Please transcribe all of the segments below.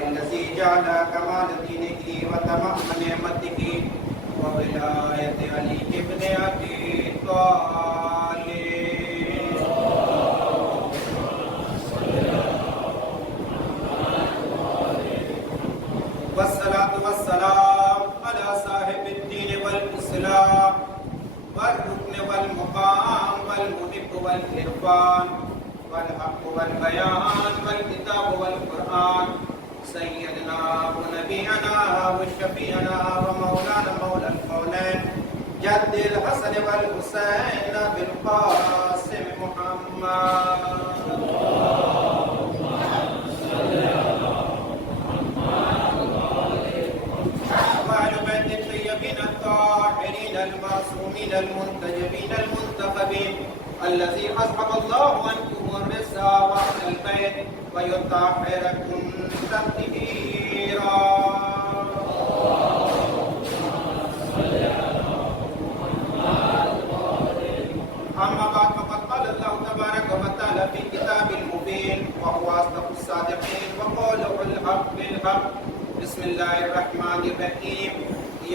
الذي جعل كمال دينه وتمام نعمته وولاية علي بن أبي طالب والصلاة والسلام على صاحب الدين والإسلام والركن والمقام والمحب والإرفان والحق والبيان والكتاب والقرآن سيدنا ونبينا وشفيعنا ومولانا مولى المولين جد الحسن والحسين بالقاسم محمد وعلى بيت الطيبين الطاهرين المعصومين المنتجبين المنتخبين الذي أصحب الله عنكم الرزق وأهل البيت ويطهركم تطهيرا. أما بعد فقد قال الله تبارك وتعالى في كتاب المبين وهو أصدق الصادقين وقوله الحق بالحق. بسم الله الرحمن الرحيم.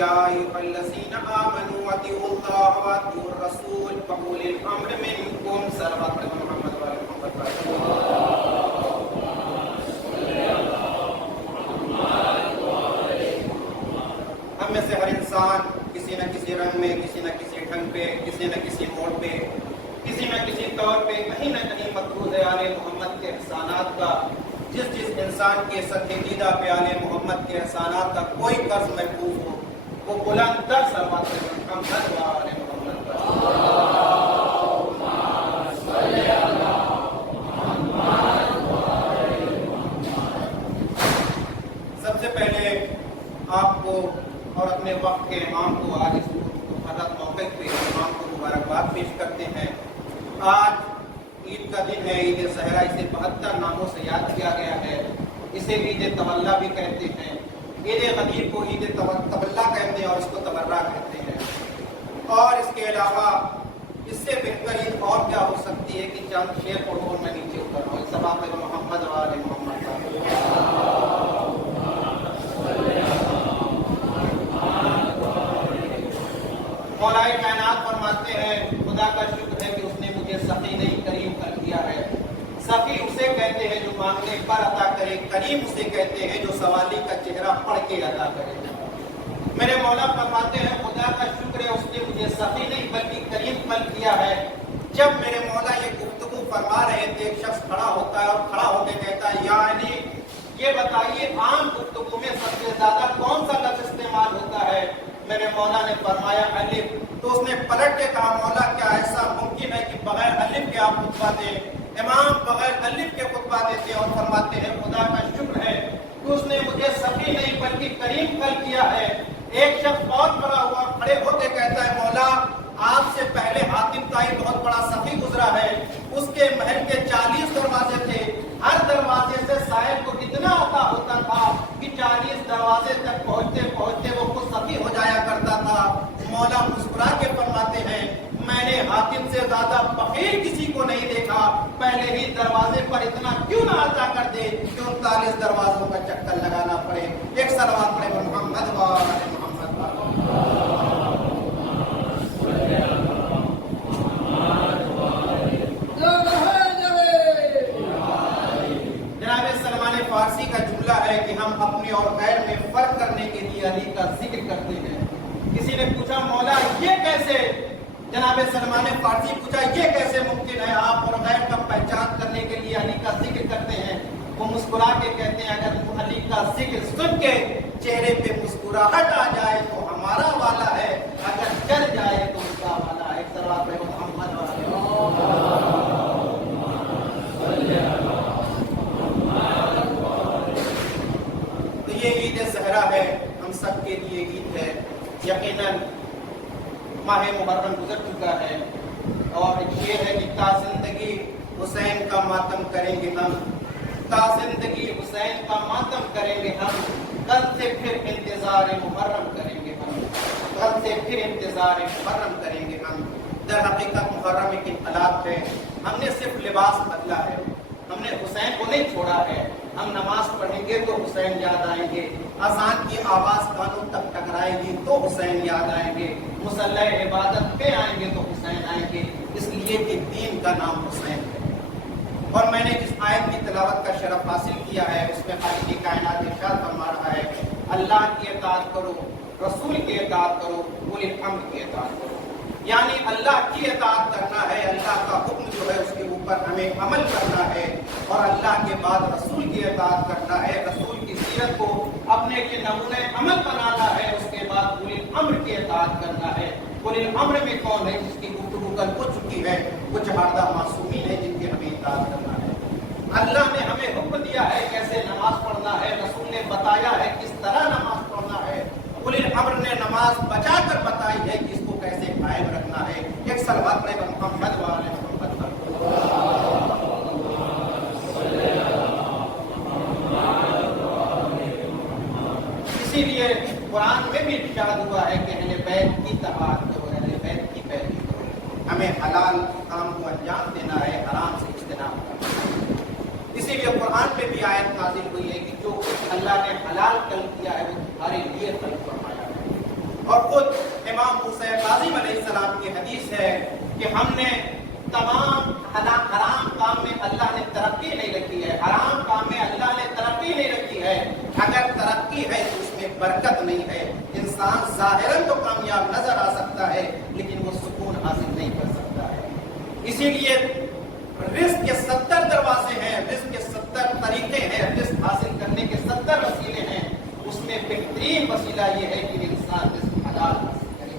يا أيها الذين آمنوا أطيعوا الله وأطيعوا الرسول وأولي الأمر منكم. صلوات محمد وعلى محمد. ہم میں سے ہر انسان کسی نہ کسی رنگ میں، کسی نہ کسی ڈھنگ پہ، کسی نہ کسی موڑ پہ، کسی نہ کسی طور پہ کہیں نہ کہیں مقروض ہے آل محمد کے احسانات کا. جس انسان کے سطح دیدہ پہ آل محمد کے احسانات کا کوئی قرض محفوظ ہو وہ بلند تر صلوات محمد و آل محمد. سب سے پہلے آپ کو اور اپنے وقت کے امام کو آج اس مقررہ موقع پہ امام کو مبارکباد پیش کرتے ہیں. آج عید کا دن ہے، عید ظہرا، اسے 72 ناموں سے یاد کیا گیا ہے. اسے عید طولا بھی کہتے ہیں. عید غدیر کو عید طولا کہتے ہیں اور اس کو تبرہ کہتے ہیں. اور اس کے علاوہ اس سے بہتر عید اور کیا ہو سکتی ہے کہ چند شیر پڑھو میں نیچے اتر رہا ہوں. صلوات محمد و آل محمد. مولا کائنات فرماتے ہیں خدا کا شکر ہے کہ اس نے مجھے سخی نہیں کریم کر دیا ہے. سخی اسے کہتے ہیں جو مانگنے پر عطا کرے، کریم اسے کہتے ہیں جو سوالی کا چہرہ پڑھ کے عطا کرے. میرے مولا فرماتے ہیں خدا کا شکر ہے اس نے مجھے سخی نہیں بلکہ کریم پل کیا ہے. جب میرے مولا یہ گفتگو فرما رہے تھے ایک شخص کھڑا ہوتا ہے اور کھڑا ہو کے کہتا ہے یا علی یہ بتائیے عام گفتگو میں سب سے زیادہ کون سا لفظ استعمال ہوتا ہے؟ میرے مولا نے فرمایا الف. تو اس نے پلٹ کے کہا مولا کیا ایسا ممکن ہے کہ بغیر الف کے آپ خطبہ دیں؟ امام بغیر الف کے خطبہ دیتے اور فرماتے ہیں خدا کا شکر ہے کہ اس نے مجھے سخی نہیں بلکہ کریم کر کیا ہے. ایک شخص بہت بڑا ہوا کھڑے ہو کے کہتا ہے مولا آپ سے پہلے حاتم طائی بہت بڑا سخی گزرا ہے. اس کے محل کے 40 دروازے تھے. ہر دروازے سے سائل کو اتنا عطا ہوتا تھا کہ 40 دروازے تک پہنچتے پہنچتے وہ خود سخی ہو جایا کرتا تھا. مولا مسکرا کے فرماتے ہیں میں نے حاتم سے زیادہ فقیر کسی کو نہیں دیکھا. پہلے ہی دروازے پر اتنا کیوں نہ عطا کر دے کہ 39 دروازوں کا چکر لگانا پڑے. ایک صلوات پڑھے محمد و آل محمد. جناب سلمان فارسی کا جملہ ہے کہ ہم اپنے اور غیر میں فرق کرنے کے لیے علی کا ذکر کرتے ہیں. کسی نے پوچھا مولا یہ کیسے؟ جناب سلمان فارسی پوچھا یہ کیسے ممکن ہے آپ اور غیر کا پہچان کرنے کے لیے علی کا ذکر کرتے ہیں؟ وہ مسکرا کے کہتے ہیں اگر علی کا ذکر سن کے چہرے پہ مسکراہٹ آ جائے تو ہمارا والا ہے، اگر چل جائے تو اس کا والا ہے. صلوات محمد والے. تو یہ عید ظہرا ہے، ہم سب کے لیے عید ہے. یقیناً ماہ محرم گزر چکا ہے اور یہ ہے کہ تا زندگی حسین کا ماتم کریں گے ہم، تا زندگی حسین کا ماتم کریں گے ہم. کل سے پھر انتظار محرم کریں گے ہم، کل سے پھر انتظار محرم کریں گے ہم. در حقیقت محرم ایک انقلاب ہے. ہم نے صرف لباس بدلا ہے، ہم نے حسین کو نہیں چھوڑا ہے. ہم نماز پڑھیں گے تو حسین یاد آئیں گے، اذان کی آواز کانوں تک ٹکرائے گی تو حسین یاد آئیں گے، مصلی عبادت پہ آئیں گے تو حسین آئیں گے، اس لیے کہ دین کا نام حسین ہے۔ اور میں نے جس آیت کی تلاوت کا شرف حاصل کیا ہے اس میں خالق کائنات ارشاد فرما رہا ہے اللہ کی اطاعت کرو، رسول کی اطاعت کرو، اولی الامر کی اطاعت کرو، یعنی اللہ کی اطاعت کرنا ہے، اللہ کا حکم جو ہے اس کے اوپر ہمیں عمل کرنا ہے، اور اللہ کے بعد رسول کی اطاعت کرنا ہے، رسول کی سیرت کو اپنے کے نمونے عمل بنانا ہے، اس کے بعد اولی الامر کی اطاعت کرنا ہے۔ اولی الامر میں کون ہے؟ جس کی گفتگو کل ہو چکی ہے، وہ چہاردہ معصومین ہے جن کی ہمیں اطاعت کرنا ہے۔ اللہ نے ہمیں حکم دیا ہے کیسے نماز پڑھنا ہے، رسول نے بتایا ہے کس طرح نماز پڑھنا ہے، اولی الامر نے نماز بچا کر بتائی ہے کہ اس کو کیسے قائم رکھنا ہے۔ ایک صلوات پڑھیں محمد وعلی محمد پر۔ اسی لیے قرآن میں بھی ارشاد ہوا ہے کہ اہل بیت کی اطاعت کرو، اہل بیت کی پیروی کرو، ہمیں حلال کام کو انجام دینا ہے، حرام سے اجتناب کرنا ہے۔ اسی لیے قرآن میں بھی آیت نازل ہوئی ہے کہ جو اللہ نے حلال کل کیا ہے وہ تمہارے لیے کل فرمایا ہے۔ اور خود امام موسیٰ کاظم علیہ السلام کی حدیث ہے کہ ہم نے تمام حرام کام میں اللہ نے ترقی نہیں رکھی ہے، حرام کام میں اللہ نے ترقی نہیں رکھی ہے، اگر ترقی ہے تو اس میں برکت نہیں ہے، انسان ظاہراً تو کامیاب نظر آ سکتا ہے لیکن وہ سکون حاصل نہیں کر سکتا ہے۔ اسی لیے رزق کے 70 دروازے ہیں، رزق کے 70 طریقے ہیں، رزق حاصل کرنے کے 70 وسیلے ہیں، اس میں بہترین وسیلہ یہ ہے کہ انسان رزق حلال حاصل کرے۔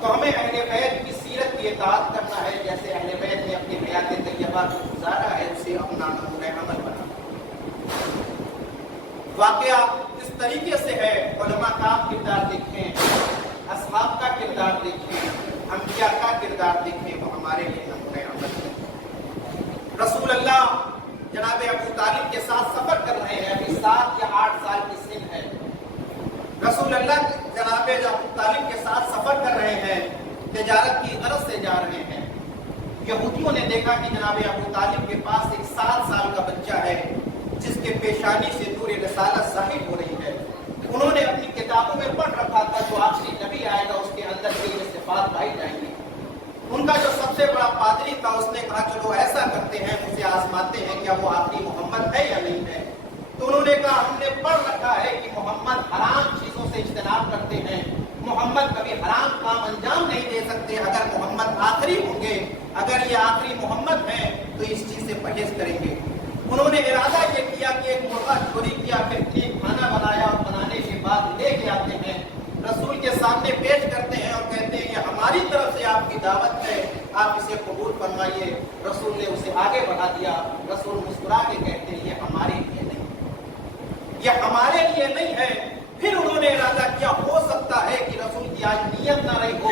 تو ہمیں اہل بیت کی سیرت کی اطاعت کرنا ہے، جیسے اہل بیت نے اپنی حیات طیبہ کو گزارا ہے اسے اپنا نمونہ عمل بنا۔ واقعہ اس طریقے سے ہے، علماء کا کردار دیکھیں، اصحاب کا کردار دیکھیں، انبیاء کا کردار دیکھیں، وہ ہمارے لیے نمونہ عمل ہے۔ رسول اللہ جناب ابو طالب کے ساتھ سفر کر رہے ہیں، ابھی 7 یا 8 سال کی سن ہے۔ رسول اللہ جناب ابو طالب کے ساتھ سفر کر رہے ہیں، تجارت کی غرض سے جا رہے ہیں۔ یہودیوں نے دیکھا کہ جناب ابو طالب کے پاس ایک 7 سال کا بچہ ہے جس کے پیشانی سے نور رسالت ظاہر ہو رہی ہے۔ انہوں نے اپنی کتابوں میں پڑھ رکھا تھا جو آخری نبی آئے گا اس کے اندر یہ صفات پائی جائیں گی۔ ان کا جو سب سے بڑا پادری تھا اس نے کہا چلو ایسا کرتے ہیں، اسے آزماتے ہیں کیا وہ آخری محمد ہے یا نہیں ہے۔ تو انہوں نے کہا ہم نے پڑھ رکھا ہے کہ محمد حرام چیزوں سے اجتناب کرتے ہیں، محمد کبھی حرام کام انجام نہیں دے سکتے، اگر محمد آخری ہوں گے، اگر یہ آخری محمد ہیں تو اس چیز سے پرہیز کریں گے۔ انہوں نے ارادہ یہ کیا کہ ایک مرغہ چوری کیا، پھر کھانا بنایا اور بنانے کے بعد لے کے آتے ہیں، رسول کے سامنے پیش کرتے ہیں اور کہتے ہیں یہ ہماری طرف سے آپ کی دعوت ہے، آپ اسے قبول فرمائیے۔ رسول نے اسے آگے بڑھا دیا۔ رسول مسکرا کے کہتے ہیں یہ ہمارے لیے نہیں، یہ ہمارے لیے نہیں ہے۔ پھر انہوں نے ارادہ کیا ہو سکتا ہے کہ رسول کی آج نیت نہ رہی ہو،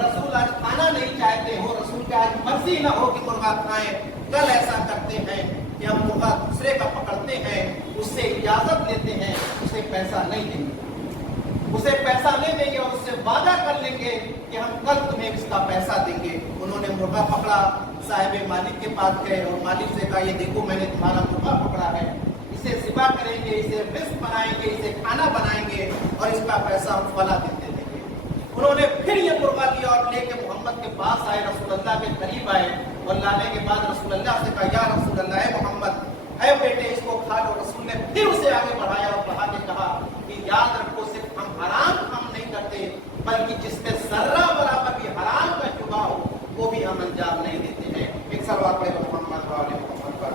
رسول آج کھانا نہیں چاہتے ہو، رسول کی آج مرضی نہ ہو کہ مرغا کھائیں، کل ایسا کرتے ہیں کہ ہم مرغا دوسرے کا پکڑتے ہیں، اس سے اجازت لیتے ہیں، اسے پیسہ نہیں دیں گے، اسے پیسہ نہیں دیں گے اور اس سے وعدہ کر لیں گے کہ ہم کل تمہیں اس کا پیسہ دیں گے۔ انہوں نے مرغا پکڑا، صاحب مالک کے پاس گئے اور مالک سے کہا یہ دیکھو میں نے تمہارا مرغا پکڑا ہے، اسے ذبح کریں گے، اسے رزق بنائیں گے، اسے کھانا بنائیں گے اور اس کا پیسہ ہم فلاں دن دے دیں گے۔ انہوں نے پھر یہ مرغا لیا اور لے کے محمد کے پاس آئے، رسول اللہ کے قریب آئے اور لانے کے بعد رسول اللہ سے کہا یا رسول اللہ اے محمد اے بیٹے اس کو کھا لو۔ رسول نے پھر اسے آگے بڑھایا اور بڑھا کے کہا کہ یاد رکھو صرف ہم حرام کام نہیں کرتے بلکہ جس میں ذرہ برابر بھی حرام کا شبہ ہو وہ بھی ہم انجام نہیں دیتے ہیں۔ ایک صلوات پڑھیں محمد وعلی محمد پر۔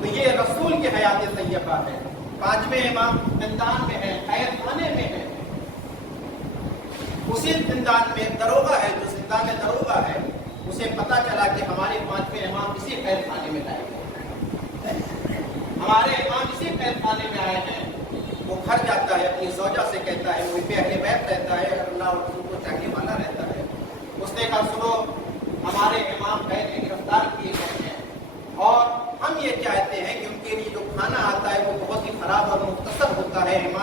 تو یہ رسول کی حیات طیبہ ہے۔ 5ویں امام زندان میں ہے، قید خانے میں ہے، اسی زندان میں داروغہ ہے، جو زندان داروغہ ہے اسے پتا چلا کہ ہمارے 5ویں امام اسی قید خانے میں لائے گئے، ہمارے امام اسی قید خانے میں آئے ہیں۔ وہ گھر جاتا ہے، اپنی زوجہ سے کہتا ہے، وہ اہل بیت رہتا ہے، اللہ اور رسول کو چاہنے والا رہتا ہے۔ اس نے کہا سنو ہمارے امام پہلے گرفتار کیے گئے ہیں اور ہم یہ چاہتے ہیں کہ ان کے لیے جو کھانا آتا ہے وہ بہت ہی خراب اور مختصر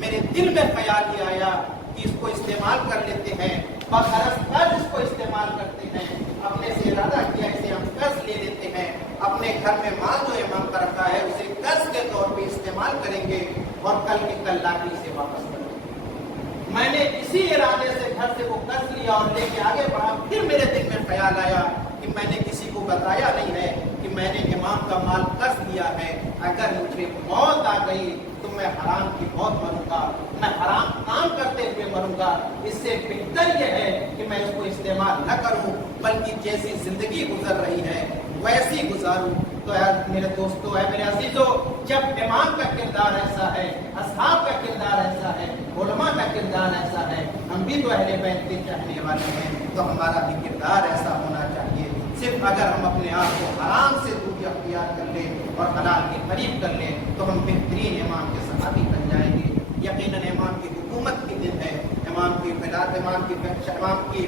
میرے دل میں خیال یہ آیا کہ اس کو استعمال کر لیتے ہیں، بغرض قرض اس کو استعمال کرتے ہیں، اپنے سے ارادہ کیا اسے ہم قرض لے لیتے ہیں، اپنے گھر میں مال جو امام کا رکھا ہے اسے قرض کے طور پہ استعمال کریں گے اور کل کے کل لا کے اسے واپس کریں گے۔ میں نے اسی ارادے سے گھر سے وہ قرض لیا اور لے کے آگے بڑھا، پھر میرے دل میں خیال آیا کہ میں نے کسی کو بتایا نہیں ہے کہ میں نے امام کا مال قرض لیا ہے، اگر مجھے موت آ گئی تو میں حرام کی موت مروں گا، میں حرام کام کرتے ہوئے مروں گا، اس سے بہتر یہ ہے کہ میں اس کو استعمال نہ کروں بلکہ جیسی زندگی گزر رہی ہے ویسی گزاروں۔ تو اے میرے دوستو، اے میرے عزیزو، جب امام کا کردار ایسا ہے، اصحاب کا کردار ایسا ہے، علماء کا کردار ایسا ہے، ہم بھی تو اہل بیت کے چاہنے والے ہیں، تو ہمارا بھی کردار ایسا ہونا چاہیے۔ صرف اگر ہم اپنے آپ کو حرام سے دوری اختیار کر لیں اور حلال کے قریب کر لیں تو ہم بہترین امام کے صحابی بن جائیں گے۔ یقیناً امام کی حکومت کی دن ہے، امام کی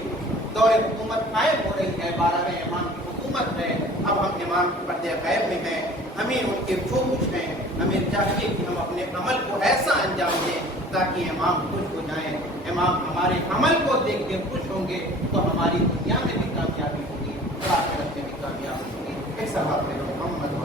دور حکومت قائم ہو رہی ہے، 12ویں امام کی حکومت ہے۔ اب ہم امام کے پردے غیب میں ہیں، ہمیں ان کے جو کچھ ہیں ہمیں چاہیے کہ ہم اپنے عمل کو ایسا انجام دیں تاکہ امام خوش ہو جائیں۔ امام ہمارے عمل کو دیکھ کے خوش ہوں گے تو ہماری دنیا میں بھی کامیابی ہوگی اور آخرت میں بھی کامیاب ہوگی۔ ایک صحابہ محمد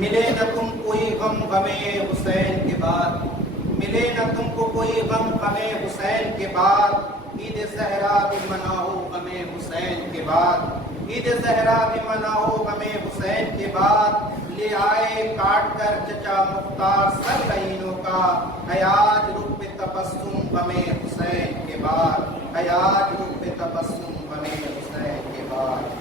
ملے نہ تم کوئی غم غمے حسین کے بعد، ملے نہ تم کو کوئی غم غمے حسین کے بعد، عید زہرا بھی مناؤ غمے حسین کے بعد، عید زہرا بھی مناؤ غمے حسین کے بعد، لے آئے کاٹ کر چچا مختار سر لعینوں کا، حیاج رخ پہ تبسم غمے حسین کے بعد، حیاج رخ پہ تبسم غمے حسین کے بعد۔